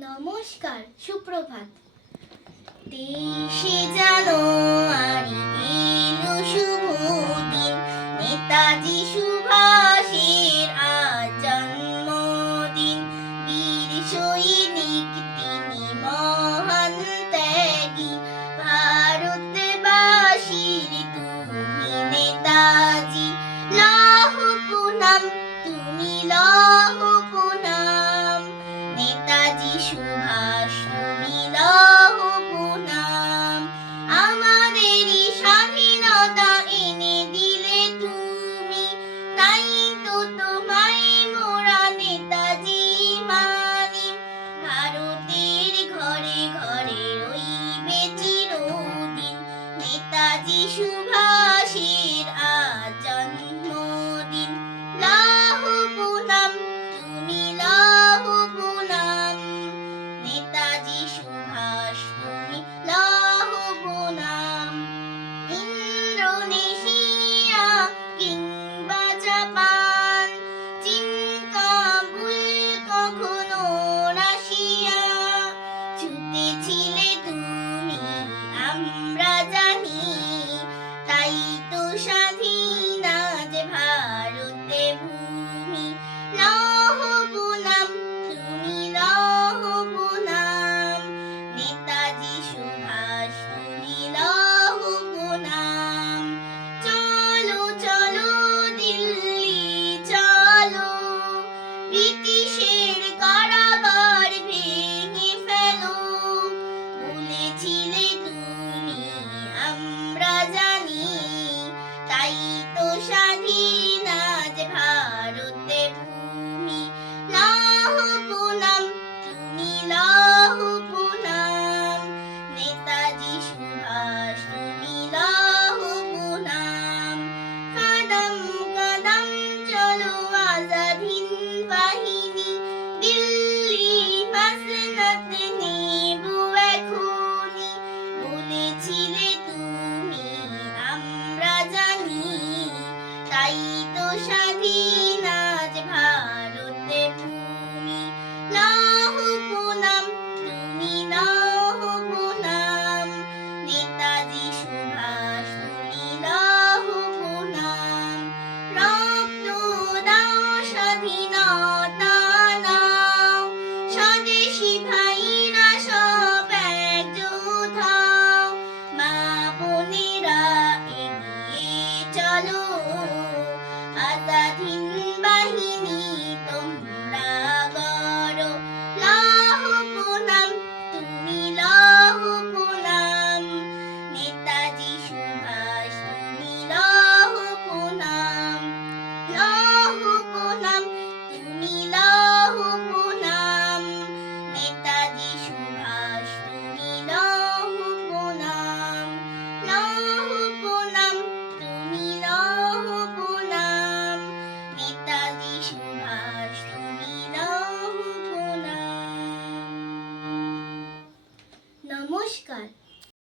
নমস্কার সুপ্রভাত। দেশে জানো এলো